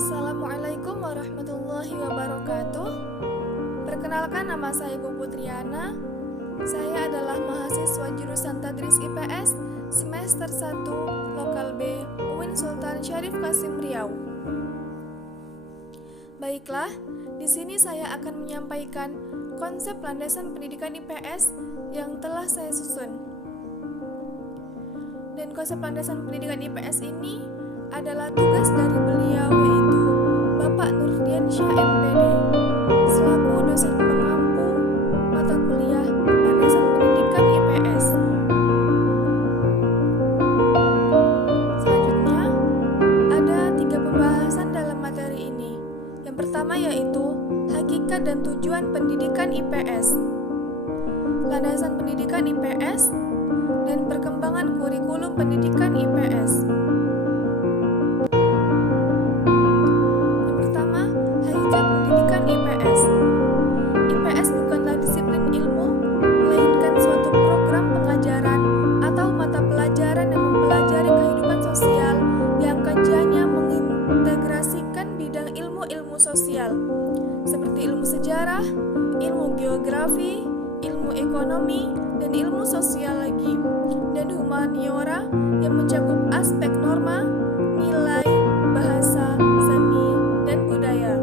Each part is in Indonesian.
Assalamualaikum warahmatullahi wabarakatuh. Perkenalkan, nama saya Ibu Putriana. Saya adalah mahasiswa jurusan Tadris IPS semester 1 Lokal B UIN Sultan Syarif Qasim Riau. Baiklah, di sini saya akan menyampaikan konsep landasan pendidikan IPS yang telah saya susun. Dan konsep landasan pendidikan IPS ini adalah tugas dari beliau, yaitu Bapak Nurdian Syah MPD selaku dosen pengampu mata kuliah landasan pendidikan IPS. Selanjutnya, ada 3 pembahasan dalam materi ini. Yang pertama yaitu hakikat dan tujuan pendidikan IPS, landasan pendidikan IPS, dan perkembangan kurikulum pendidikan IPS. Yang pertama, hakikat pendidikan IPS. IPS bukanlah disiplin ilmu, melainkan suatu program pengajaran atau mata pelajaran yang mempelajari kehidupan sosial yang kajiannya mengintegrasikan bidang ilmu-ilmu sosial seperti ilmu sejarah, ilmu geografi, ilmu ekonomi, dan ilmu sosial lagi, dan humaniora yang mencakup aspek norma, nilai, bahasa, seni, dan budaya.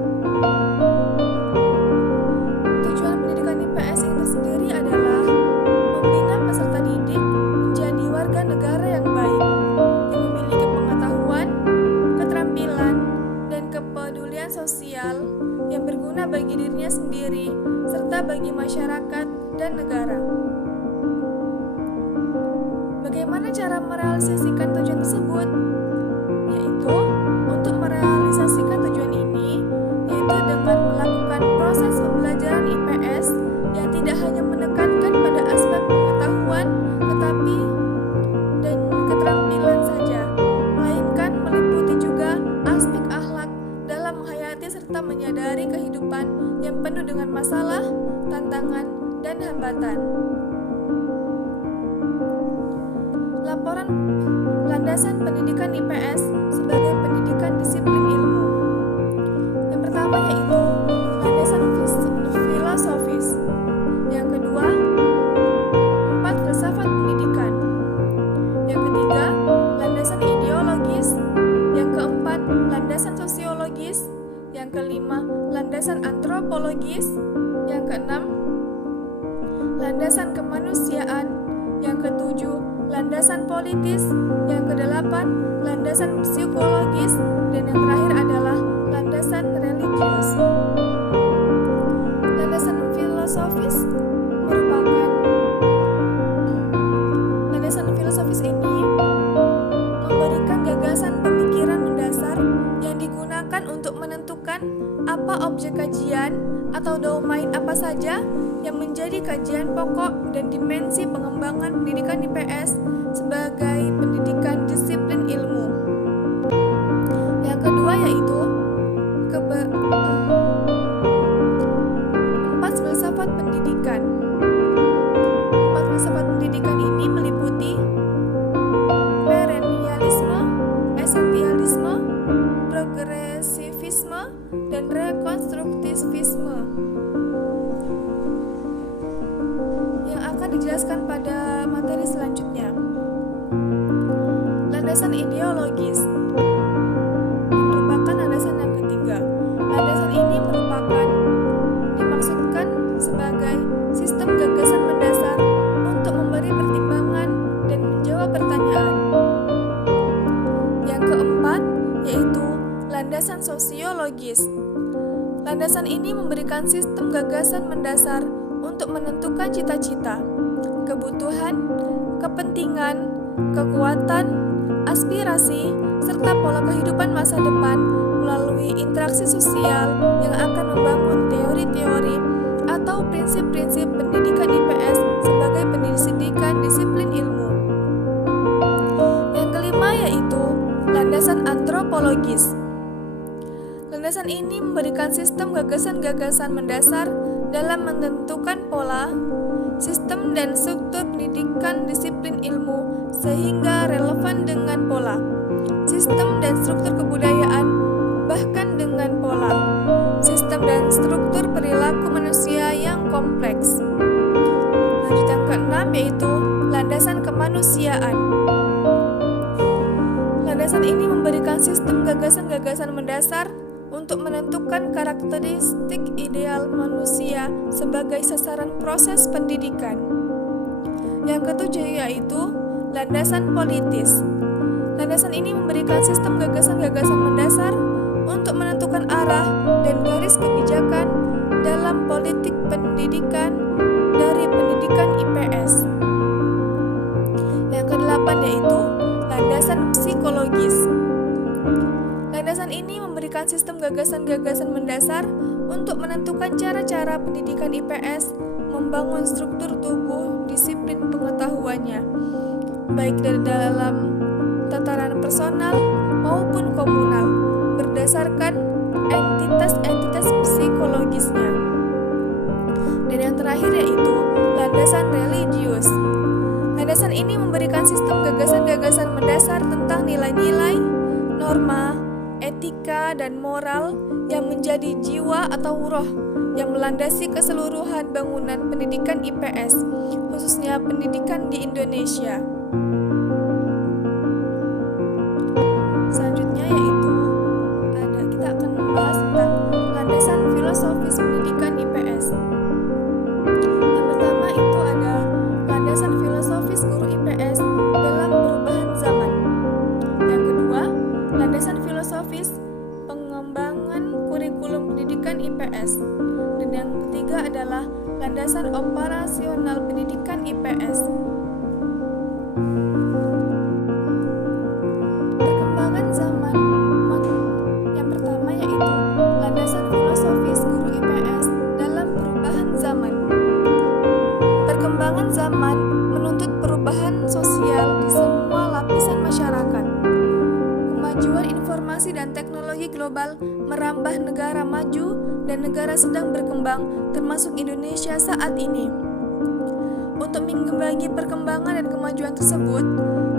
Tujuan pendidikan IPS itu sendiri adalah membina peserta didik menjadi warga negara yang baik, yang memiliki pengetahuan, keterampilan, dan kepedulian sosial yang berguna bagi dirinya sendiri serta bagi masyarakat dan negara. Bagaimana cara merealisasikan tujuan tersebut? Yaitu, untuk merealisasikan tujuan ini, yaitu dengan melakukan proses pembelajaran IPS yang tidak hanya menekankan pada aspek pengetahuan, tetapi dan keterampilan saja, melainkan meliputi juga aspek akhlak dalam menghayati serta menyadari kehidupan yang penuh dengan masalah, tantangan, dan hambatan. Laporan landasan pendidikan IPS sebagai pendidikan disiplin ilmu. Yang pertama yaitu landasan filosofis. Yang kedua, 4 filsafat pendidikan. Yang ketiga, landasan ideologis. Yang keempat, landasan sosiologis. Yang kelima, landasan antropologis. Yang keenam, landasan kemanusiaan. Yang ketujuh, landasan politis. Yang kedelapan, landasan psikologis. Dan yang terakhir adalah landasan religius. Landasan filosofis merupakan landasan filosofis ini memberikan gagasan pemikiran mendasar yang digunakan untuk menentukan apa objek kajian atau domain apa saja yang menjadi kajian pokok dan dimensi pengembangan pendidikan IPS sebagai pendidikan disiplin ilmu. Yang kedua yaitu 4 filsafat pendidikan. 4 filsafat pendidikan ini meliputi perennialisme, esensialisme, progresivisme, dan rekonstruktivisme, yang akan dijelaskan pada materi selanjutnya. Landasan ideologis merupakan landasan yang ketiga. Landasan ini dimaksudkan sebagai sistem gagasan mendasar untuk memberi pertimbangan dan menjawab pertanyaan. Yang keempat yaitu landasan sosiologis. Landasan ini memberikan sistem gagasan mendasar untuk menentukan cita-cita, kebutuhan, kepentingan, kekuatan, aspirasi, serta pola kehidupan masa depan melalui interaksi sosial yang akan membangun teori-teori atau prinsip-prinsip pendidikan IPS sebagai pendidikan disiplin ilmu. Yang kelima yaitu landasan antropologis. Landasan ini memberikan sistem gagasan-gagasan mendasar dalam menentukan pola, sistem dan struktur pendidikan disiplin ilmu sehingga relevan dengan pola, sistem dan struktur kebudayaan, bahkan struktur perilaku manusia yang kompleks. Lanjut yang keenam yaitu landasan kemanusiaan. Landasan ini memberikan sistem gagasan-gagasan mendasar untuk menentukan karakteristik ideal manusia sebagai sasaran proses pendidikan. Yang ketujuh yaitu landasan politis. Landasan ini memberikan sistem gagasan-gagasan mendasar untuk menentukan arah dan garis kebijakan dalam politik pendidikan dari pendidikan IPS. Yang kedelapan yaitu landasan psikologis. Landasan ini memberikan sistem gagasan-gagasan mendasar untuk menentukan cara-cara pendidikan IPS membangun struktur tubuh disiplin pengetahuannya, baik dari dalam tataran personal maupun komunal, berdasarkan entitas-entitas psikologisnya. Dan yang terakhir yaitu landasan religius. Landasan ini memberikan sistem gagasan-gagasan mendasar tentang nilai-nilai, norma, etika, dan moral yang menjadi jiwa atau roh yang melandasi keseluruhan bangunan pendidikan IPS, khususnya pendidikan di Indonesia. Selanjutnya yaitu kita akan membahas tentang landasan filosofis pendidikan IPS. Yang pertama itu ada landasan filosofis guru IPS dalam perubahan zaman. Yang kedua, landasan filosofis pengembangan kurikulum pendidikan IPS. Dan yang ketiga adalah landasan operasional pendidikan IPS. Perkembangan zaman. Yang pertama yaitu landasan filosofis guru IPS dalam perubahan zaman. Perkembangan zaman menuntut perubahan sosial di semua lapisan masyarakat. Kemajuan informasi dan teknologi global merambah negara maju dan negara sedang berkembang, termasuk Indonesia saat ini. Untuk mengimbangi perkembangan dan kemajuan tersebut,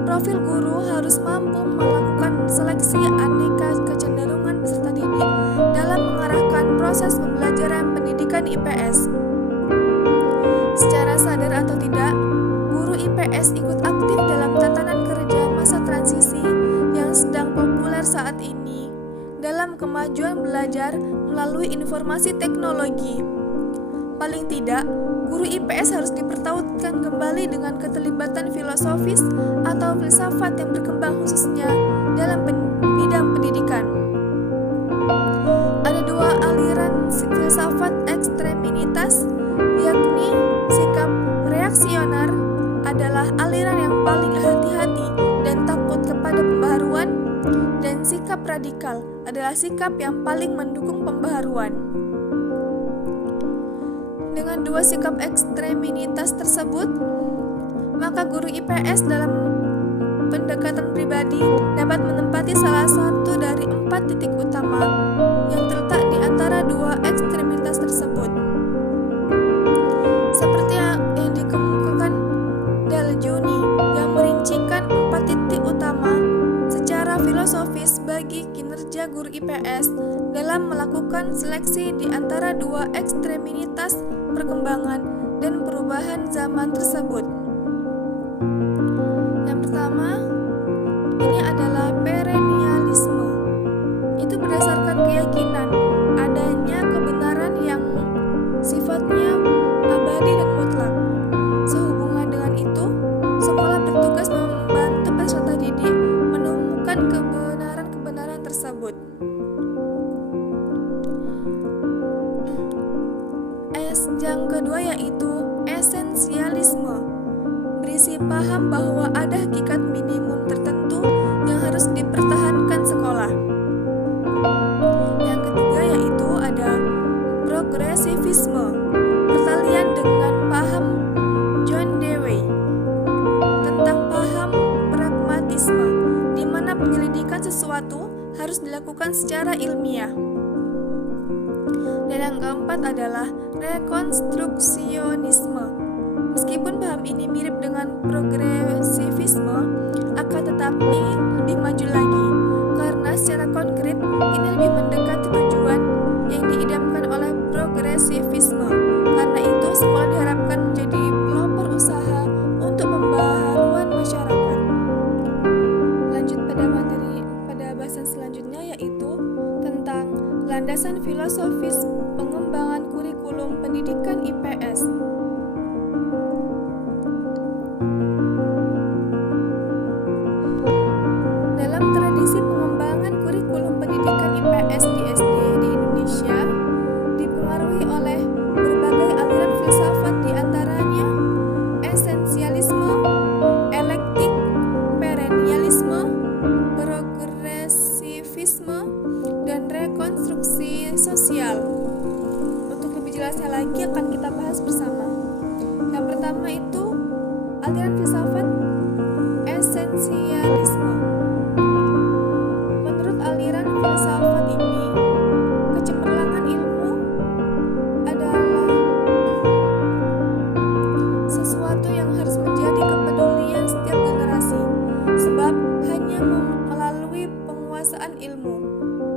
profil guru harus mampu melakukan seleksi aneka kecenderungan peserta didik dalam mengarahkan proses pembelajaran pendidikan IPS. Secara sadar atau tidak, guru IPS ikut aktif dalam tatanan kerja masa transisi yang sedang populer saat ini dalam kemajuan belajar melalui informasi teknologi. Paling tidak, guru IPS harus dipertautkan kembali dengan keterlibatan filosofis atau filsafat yang berkembang khususnya dalam bidang pendidikan. Ada dua aliran filsafat ekstremitas, yakni sikap reaksioner adalah aliran yang paling hati-hati dan takut kepada pembaharuan, dan sikap radikal adalah sikap yang paling mendukung pembaharuan. Dengan dua sikap ekstremitas tersebut, maka guru IPS dalam pendekatan pribadi dapat menempati salah satu dari 4 titik utama yang terletak di antara dua ekstremitas tersebut. Seperti yang dikemukakan Daljuni yang merincikan 4 titik utama secara filosofis bagi kinerja guru IPS dalam melakukan seleksi di antara dua ekstremitas perkembangan dan perubahan zaman tersebut. Yang pertama, ini adalah perennialisme. Itu berdasarkan keyakinan adanya kebenaran yang sifatnya abadi dan mutlak. Sehubungan dengan itu, sekolah bertugas membantu peserta didik menemukan kebenaran-kebenaran tersebut. Yang kedua yaitu esensialisme, berisi paham bahwa ada hakikat minimum tertentu yang harus dipertahankan sekolah. Yang ketiga yaitu ada progresivisme, pertalian dengan paham John Dewey tentang paham pragmatisme, di mana penyelidikan sesuatu harus dilakukan secara ilmiah. Dan yang keempat adalah rekonstruksionisme. Meskipun paham ini mirip dengan progresivisme, akan tetapi lebih maju lagi, karena secara konkret ini lebih mendekati tujuan yang diidamkan oleh selanjutnya yaitu tentang landasan filosofis pengembangan kurikulum pendidikan IPS. Dalam tradisi pengembangan kurikulum pendidikan IPS di SD di Indonesia dipengaruhi oleh berbagai aliran filsafat, di antaranya esensialisme, elektik, perennialisme, progresivisme, dan rekonstruksi sosial. Untuk lebih jelasnya lagi akan kita bahas bersama. Yang pertama itu aliran filsafat esensialisme. Menurut aliran filsafat ini, kecemerlangan ilmu adalah sesuatu yang harus menjadi kepedulian setiap generasi, sebab hanya melalui penguasaan ilmu,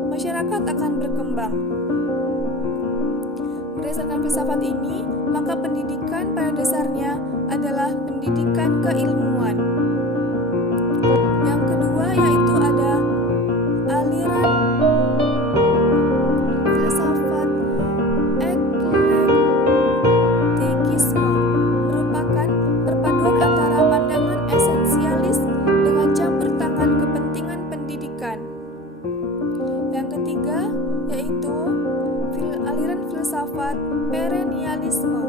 masyarakat akan berkembang. Berdasarkan filsafat ini, maka pendidikan pada dasarnya adalah pendidikan keilmuan. Yang kedua yaitu ada aliran filsafat eklektikisme, merupakan perpaduan antara pandangan esensialis dengan campur tangan kepentingan pendidikan. Yang ketiga yaitu aliran filsafat perennialisme.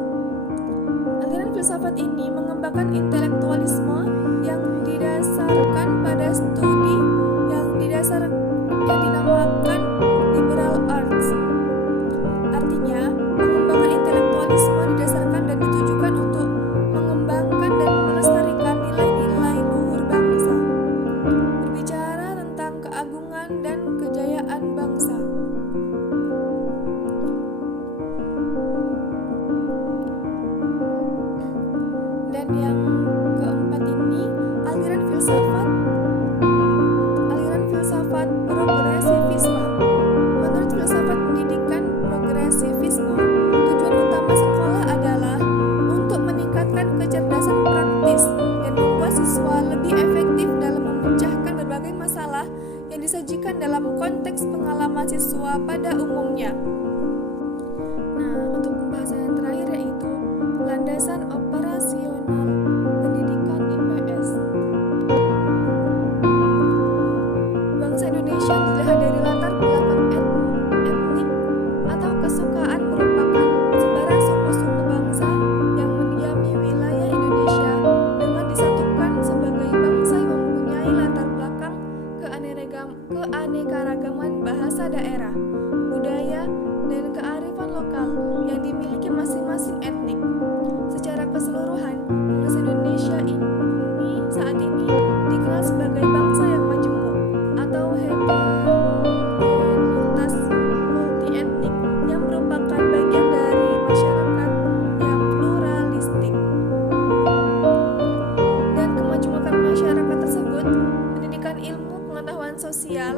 Aliran filsafat ini mengembangkan intelektualisme yang didasarkan pada studi yang dinamakan liberal arts. Artinya, pengembangan intelektualisme didasarkan dan ditujukan untuk mengembangkan dan melestarikan nilai-nilai luhur bangsa, berbicara tentang keagungan dan kejayaan bangsa. Dan yang keempat ini aliran filsafat progresivisme. Menurut filsafat pendidikan progresivisme, tujuan utama sekolah adalah untuk meningkatkan kecerdasan praktis dan membuat siswa lebih efektif dalam memecahkan berbagai masalah yang disajikan dalam konteks pengalaman siswa pada umumnya. Nah, untuk pembahasan yang terakhir yaitu landasan operasional pendidikan IPS. Bangsa Indonesia dilihat dari latar belakang etnik atau kesukaan merupakan sebaran suku-suku bangsa yang mendiami wilayah Indonesia dengan disatukan sebagai bangsa yang mempunyai latar belakang keanekaragaman bahasa daerah, budaya, dan kearifan lokal yang dimiliki masing-masing etnik. Secara keseluruhan, bangsa Indonesia ini saat ini dikenal sebagai bangsa yang majemuk atau heterogenitas multietnik yang merupakan bagian dari masyarakat yang pluralistik. Dan kemajemukan masyarakat tersebut, pendidikan ilmu pengetahuan sosial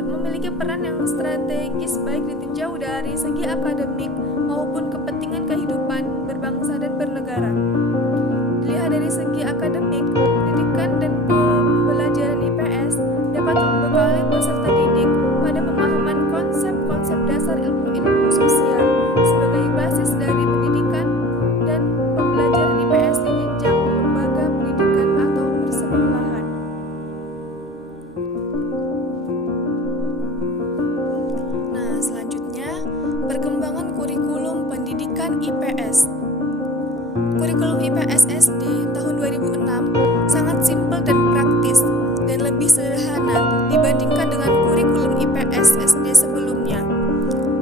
memiliki peran yang strategis baik ditinjau dari segi akademik maupun kepentingan kehidupan berbangsa dan bernegara. Dilihat dari segi akademik, pendidikan dan pembelajaran IPS dapat membekali peserta didik pada pemahaman konsep-konsep dasar ilmu-ilmu sosial sebagai basis dari pendidikan dan pembelajaran IPS di jenjang lembaga pendidikan atau persekolahan. Nah, selanjutnya perkembangan kurikulum pendidikan IPS. Kurikulum IPS SD tahun 2006 sangat simpel dan praktis dan lebih sederhana dibandingkan dengan kurikulum IPS SD sebelumnya.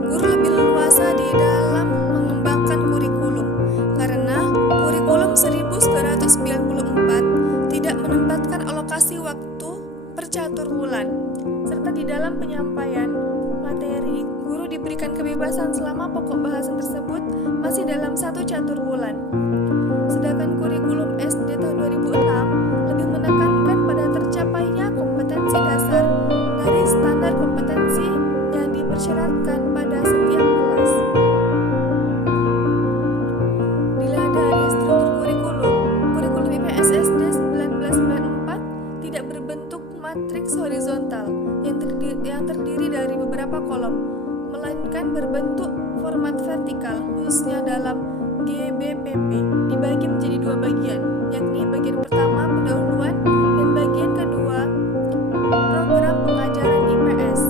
Guru lebih leluasa di dalam mengembangkan kurikulum karena kurikulum 1994 tidak menempatkan alokasi waktu per catur bulan, serta di dalam penyampaian materi, guru diberikan kebebasan selama pokok bahasan tersebut masih dalam satu catur bulan. Sedangkan kurikulum SD tahun 2006 lebih menekankan pada tercapainya kompetensi dasar dari standar kompetensi yang dipersyaratkan pada setiap kelas. Dilihat dari struktur kurikulum IPS SD 1994 tidak berbentuk matriks horizontal, yang terdiri dari beberapa kolom, melainkan berbentuk format vertikal, khususnya dalam GBPP, dibagi menjadi dua bagian, yakni bagian pertama pendahuluan dan bagian kedua program pengajaran IPS.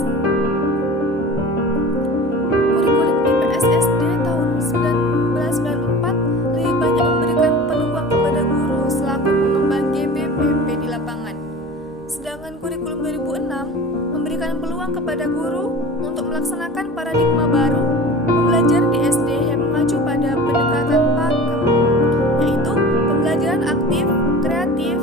Kurikulum IPS SD tahun 1994 lebih banyak memberikan peluang kepada guru selaku pengembang GBPP di lapangan. Sedangkan kurikulum 2006 memberikan peluang kepada guru untuk melaksanakan paradigma baru pembelajaran di SD yang mengacu pada pendekatan pakem, yaitu pembelajaran aktif, kreatif,